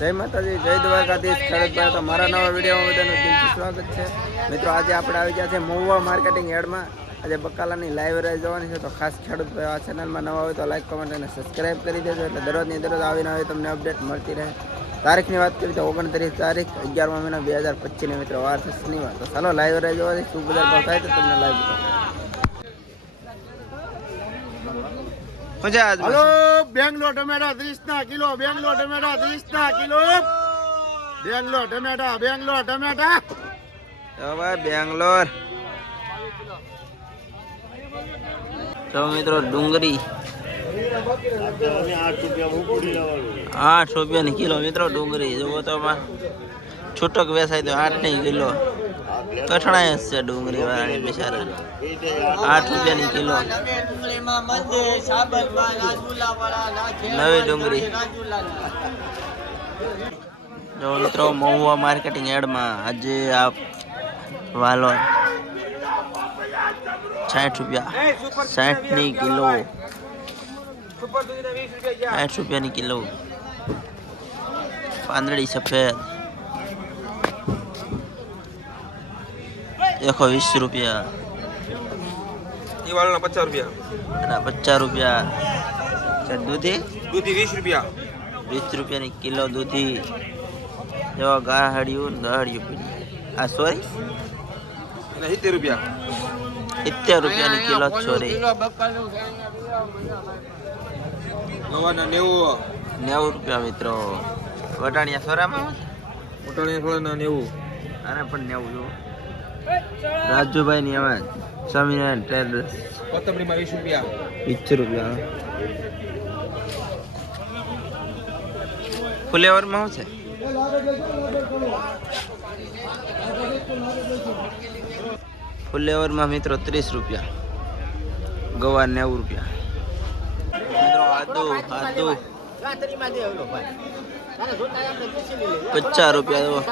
જય માતાજી જય દ્વારકાધીશ ખેડૂતભાઈ તો મારા નવા વિડીયોમાં બધાનું દિલથી સ્વાગત છે. મિત્રો આજે આપણે આવી ગયા છે મહુવા માર્કેટિંગ યાર્ડમાં. આજે બકાલાની લાઈવ રાઈઝ જવાની છે તો ખાસ ખેડૂતભાઈ આ ચેનલમાં નવા હોય તો લાઈક કમેન્ટ અને સબસ્ક્રાઈબ કરી દેજો. એટલે દરરોજની દરરોજ આવીને આવે તમને અપડેટ મળતી રહે. તારીખની વાત કરીએ તો ઓગણત્રીસ તારીખ અગિયારમા મહિના બે હજાર પચીસની મિત્રો વાર છે શનિવાર. તો ચાલો લાઈવ રાઈ જોવાની શું બજાર ભાવ થાય તો તમને લાઈવ બતાવો આજ હલો બેંગ્લોર ટમેટા ત્રીસ ના કિલો બેંગ્લોર ટમેટા ત્રીસ ના કિલો. બેંગ્લોર ટમેટા બેંગ્લોર ટમેટા. હવે બેંગ્લોર. તો મિત્રો ડુંગળી. આઠ રૂપિયાની કિલો મિત્રો ડુંગળી. જોવો તો છૂટક વેસાય તો આઠ નહીં કિલો. કઠણાય છે ડુંગળી વાળાની બિચારા. આઠ રૂપિયાની કિલો. નવી ડુંગળી. જો મિત્રો, મહુવા માર્કેટિંગ એડમાં આજે આ વાલો સાઠ રૂપિયા. સાઠની કિલો. સાઠ રૂપિયાની કિલો. પાંદડી સફેદ. એકસો વીસ રૂપિયા. દિવાળીના પચાસ રૂપિયા. અને પચાસ રૂપિયા દૂધી. દૂધી વીસ રૂપિયા. વીસ રૂપિયાની કિલો દૂધી. જેવા ગાહડિયું પીડી આ સોરી? અને સિત્તેર રૂપિયા. સિત્તેર રૂપિયાની કિલો સોરી. નેવું. નેવું રૂપિયા મિત્રો. વટાણિયા સોરામાં? મોટાણી થોડા નેવું. આને પણ નેવું જો. રાજુભાઈ ની અવાજ. સ્વામિનારાયણ ટ્રેડર્સ કોથમરીમાં વીસ રૂપિયા. વીસ રૂપિયા. ફુલેવરમાં શું છે? ફુલેવરમાં મિત્રો ત્રીસ રૂપિયા. ગવા નેવું રૂપિયા. મિત્રો આદુ આદુ. પચાસ રૂપિયા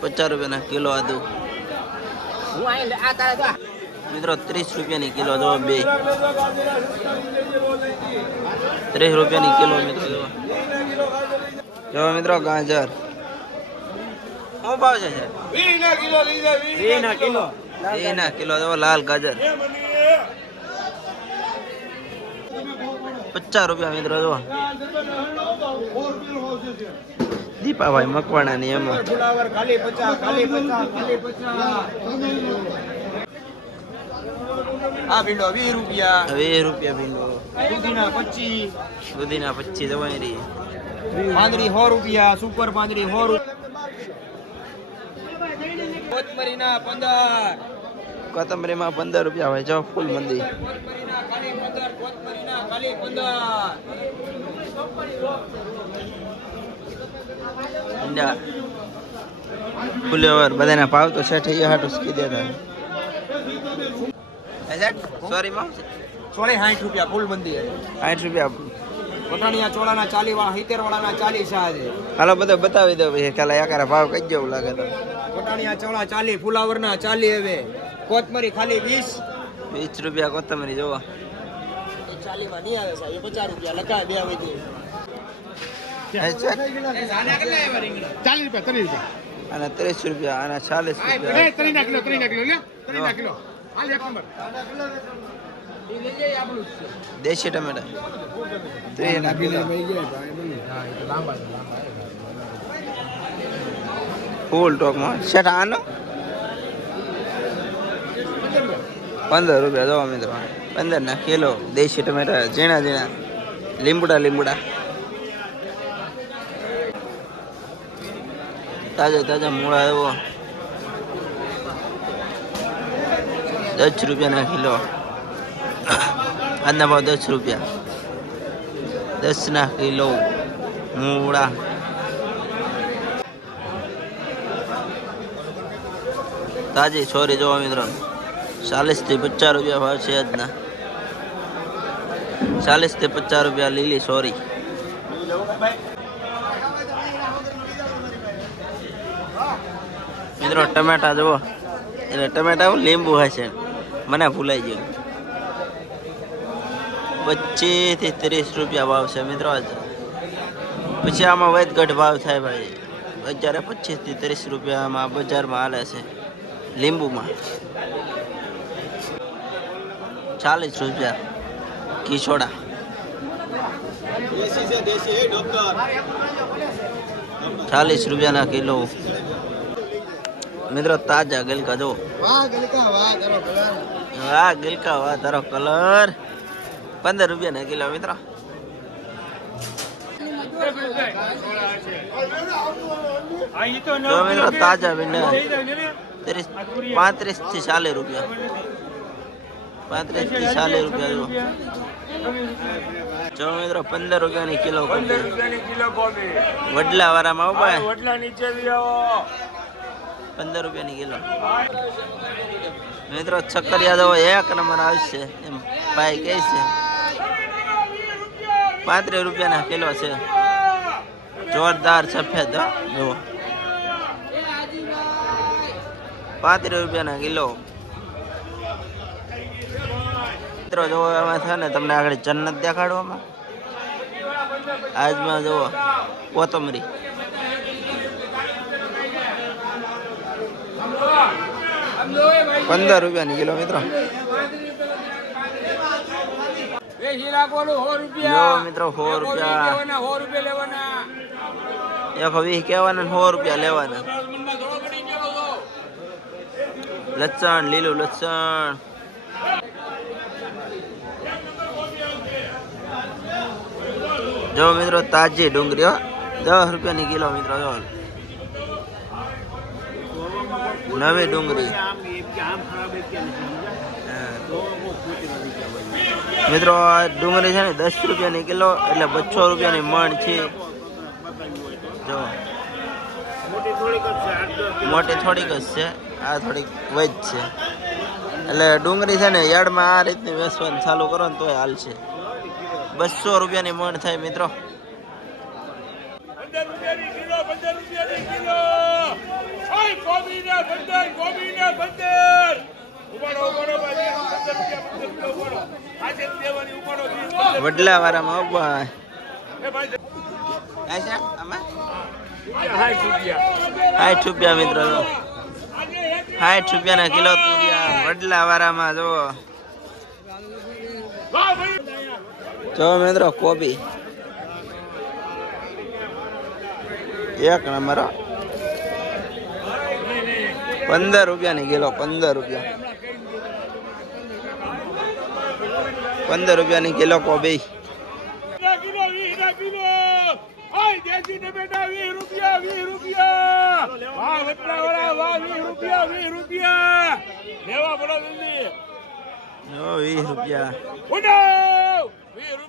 પચાસ રૂપિયાના કિલો આદુ. મિત્રો ત્રીસ રૂપિયાની કિલો જો બે. ત્રીસ રૂપિયાની કિલો મિત્રો જો જો મિત્રો ગાજર. શું ભાવ છે? કિલો જો લાલ ગાજર. પચાસ રૂપિયા મિત્રો જો દીપાભાઈ મકવાણા ની એમાં. આ ભીંડો વીસ રૂપિયા. વીસ રૂપિયા ભીંડો. દૂધીના પચીસ. દૂધીના પચીસ દવાઈ રહી. પાંદડી સો રૂપિયા સુપર પાંદડી સો રૂપિયા. કોથમરીના પંદર. કોથમરીમાં પંદર રૂપિયા હોય જો ફૂલ મંદી. પંદર કોથમરીના ખાલી પંદર. ફુલેવર બધાના ભાવ તો છે થઈ હાટું સ્કી દેતા સોરી માં સોરી સાઠ રૂપિયા ફૂલ મંદી સાઠ રૂપિયા. વટાણિયા ચોળાના ચાલી વાળા સિત્તેર વાળાના ચાલીસ આ છે. હાલો બધો બતાવી દો ભાઈ કાલે યાકારા ભાવ કઈ જેવું લાગે તો. વટાણિયા ચોળા ચાલી ફુલાવરના ચાલી હવે. કોથમરી ખાલી વીસ. વીસ રૂપિયા કોથમરી જોવો ચાલીમાં નહીં આવે સાહેબ. પચાસ રૂપિયા લખાય બે આવે ચાલીસ રૂપિયા ત્રીસ રૂપિયા. અને ત્રીસ રૂપિયા અને ચાલીસ રૂપિયા. ત્રીસ ના કિલો ત્રીસ ના કિલો. લે ત્રીસ ના કિલો. હાલ એક નંબર. દેશી ટમેટા. ત્રીસ ના કિલો. ફૂલ ટોકમાં. શેઠ આનો? પંદર રૂપિયા જોવા મિત્રો. પંદર ના કિલો દેશી ટમેટા, ઝીણા ઝીણા. લીંબુડા લીંબુડા. તાજા તાજા મૂળા એવો. દસ રૂપિયાના કિલો. આજના ભાવ દસ રૂપિયા. દસ ના કિલો મૂળા. તાજી છોરી જોવા મિત્રો. ચાલીસથી પચાસ રૂપિયા ભાવ છે આજના. ચાલીસથી પચાસ રૂપિયા લીલી, સોરી. મિત્રો, ટમેટા જુઓ. એટલે ટમેટા લીંબુ હશે મને ભૂલાઈ ગયું. પચીસથી ત્રીસ રૂપિયા ભાવ છે મિત્રો પછી આમાં વૈદગઢ ભાવ થાય ભાઈ. અત્યારે પચીસથી ત્રીસ રૂપિયામાં બજારમાં હાલે છે. લીંબુમાં. ચાલીસ રૂપિયા કિશોડા ચાલીસ રૂપિયાના કિલો મિત્રો તાજા ગલકા જો વાહ ગલકા વાહ તારો કલર વાહ ગલકા વાહ તારો કલર પંદર રૂપિયાના કિલો મિત્રો જો મિત્રો તાજા ભીંડા ત્રીસ પાંત્રીસથી ચાલીસ રૂપિયા પાંત્રીસથી ચાલીસ રૂપિયા જો મિત્રો પંદર રૂપિયાની કિલો કોબી. વડલા વાળામાં આવો પંદર રૂપિયાની કિલો. મિત્રો ચક્કરિયા દવા એક નંબર આવશે. એમ ભાઈ કહે છે. પાંત્રીસ રૂપિયાના કિલો છે. જોરદાર સફેદ જુઓ. પાંત્રીસ રૂપિયાના કિલો. મિત્રો જો એમાં છે ને તમને આગળ જન્નત દેખાડવામાં. આજમાં જુઓ કોથમરી. પંદર રૂપિયાની કિલો મિત્રો. મિત્રો સો રૂપિયા. એકસો વીસ કહેવાના સો રૂપિયા લેવાના. લસણ લીલું લસણ. જો મિત્રો, તાજી ડુંગળી હો. દસ રૂપિયાની કિલો મિત્રો, જો. નવી ડુંગળી. મિત્રો ડુંગળી છે ને દસ રૂપિયાની કિલો એટલે બસો રૂપિયાની મણ છે. જો. મોટી થોડીક જ છે. આ થોડીક વજ છે. એટલે ડુંગળી છે ને યાર્ડમાં આ રીતની વેચવાનું ચાલુ કરો ને તોય હાલશે. બસો રૂપિયાની મણ થાય મિત્રો. વડલા વાળામાં સાઠ રૂપિયા મિત્રો. સાઠ રૂપિયાના કિલો તુરિયા વડલા વાળામાં જો વાહ ભાઈ. જો મિત્રો કોબી. એક નંબર પંદર પંદર રૂપિયાની કિલો પંદર રૂપિયા. પંદર રૂપિયાની કિલો કોબી. વીસ કિલો ટમેટા વીસ રૂપિયા.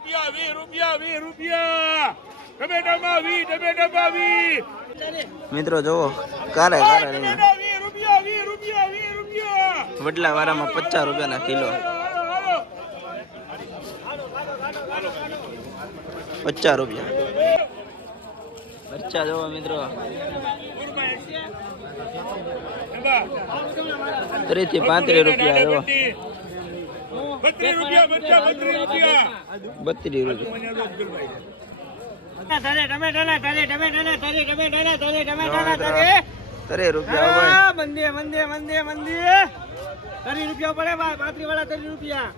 રૂપિયા વીસ રૂપિયા વીસ રૂપિયા. ટમેટામાં વીસ ટમેટામાં વીસ. મિત્રો જુઓ. કારે કારે વડલા વાળામાં પચાસ રૂપિયાના કિલો. પચાસ રૂપિયા. મરચા જોવો મિત્રો. ત્રીસથી પાંત્રીસ રૂપિયા જો બત્રીસ રૂપિયા બત્રીસ રૂપિયા બત્રીસ રૂપિયા તરે રૂપિયા મંદિર મંદે મંદે મંદે તરી રૂપિયા પડે પાત્રી વાળા તરી રૂપિયા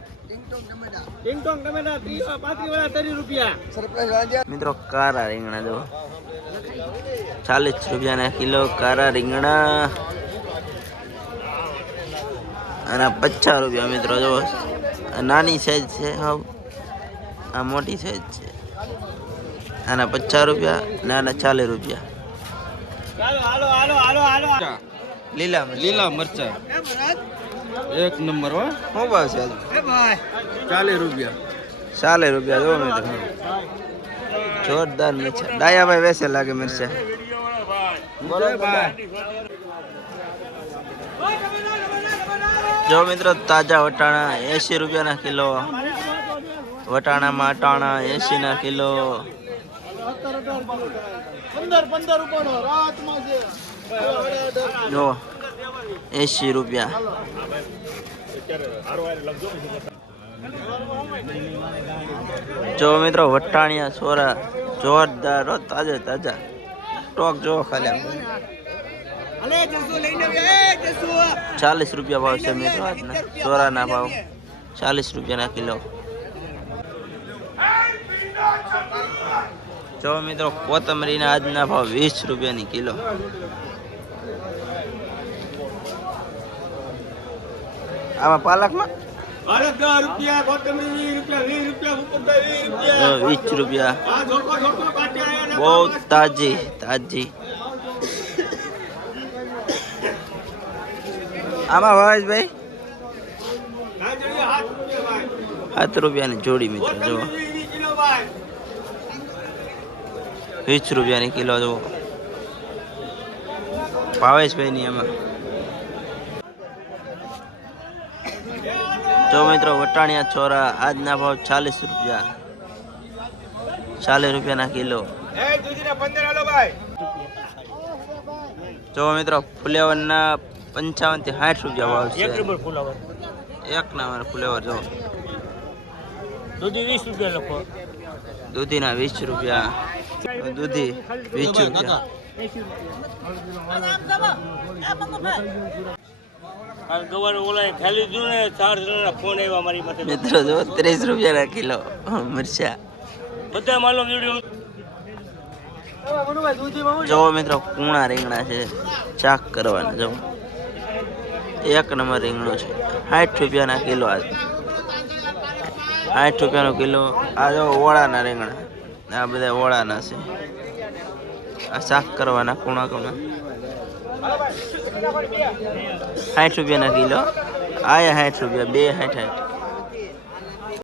મિત્રો કારા રીંગણા જો ચાલીસ રૂપિયાના કિલો કારા રીંગણા અને પચાસ રૂપિયા મિત્રો જો નાની સાઈઝ છે હાવ. આ મોટી સાઈઝ છે. આના પચાસ રૂપિયા ને આના ચાલીસ રૂપિયા. ચાલો હાલો હાલો હાલો હાલો લીલા લીલા મરચા. એક નંબર હો. શું ભાવ છે ચાલીસ રૂપિયા. ચાલીસ રૂપિયા જો મિત્રો જોરદાર મરચા. ડાયાભાઈ વેસે લાગે મરચા. બોલો ભાઈ જો મિત્રો, તાજા વટાણા એસી રૂપિયાના કિલો, વટાણામાં અટાણા એસી ના કિલો. જો એસી રૂપિયા. જો મિત્રો, વટાણિયા છોરા જોરદાર તાજા તાજા. ટોક જોવો ખાલી ચાલીસ રૂપિયા ભાવ છે મિત્રો આજના. ચોરાના ભાવ. ચાલીસ રૂપિયાના કિલો. જો મિત્રો કોથમરીના આજના ભાવ વીસ રૂપિયાની કિલો. આમાં પાલકમાં? વીસ રૂપિયા બહુ તાજી મુકુંદર વીસ રૂપિયા જો વીસ રૂપિયા આ જોકો જોકો કાટ્યા આયા બહુ તાજી તાજી આમાં ભાવેશભાઈ સાત રૂપિયાની જોડી મિત્રો જો વીસ રૂપિયાની કિલો જુઓ. ભાવેશભાઈની એમાં જો મિત્રો વટાણિયા છોરા આજના ભાવ ચાલીસ રૂપિયા. ચાલીસ રૂપિયાના કિલો. જો મિત્રો ફુલેવરના પંચાવનથી સાઠ રૂપિયા ભાવ છે. ફુલાવર. એક નંબર ફુલેવર જો. દૂધી વીસ રૂપિયા લખો. દૂધીના વીસ રૂપિયા. દૂધી વીસ રૂપિયા. ગવાર ઓલા ને ચાર ફોન આવ્યા મારી મિત્રો જો ત્રીસ રૂપિયાના કિલો મરચા. બધા માલો વીડિયો. જો મિત્રો કુણા રીંગણા છે. ચાક કરવાના જો. એક નંબર રીંગણું છે. સાઠ રૂપિયાના કિલો આ. સાઠ રૂપિયાનો કિલો. આ જો ઓળાના રીંગણા. આ બધા ઓળાના છે. આ સાફ કરવાના કુણા કુણા સાઠ રૂપિયાના કિલો. આયા સાઠ રૂપિયા, બે સાઠ સાઠ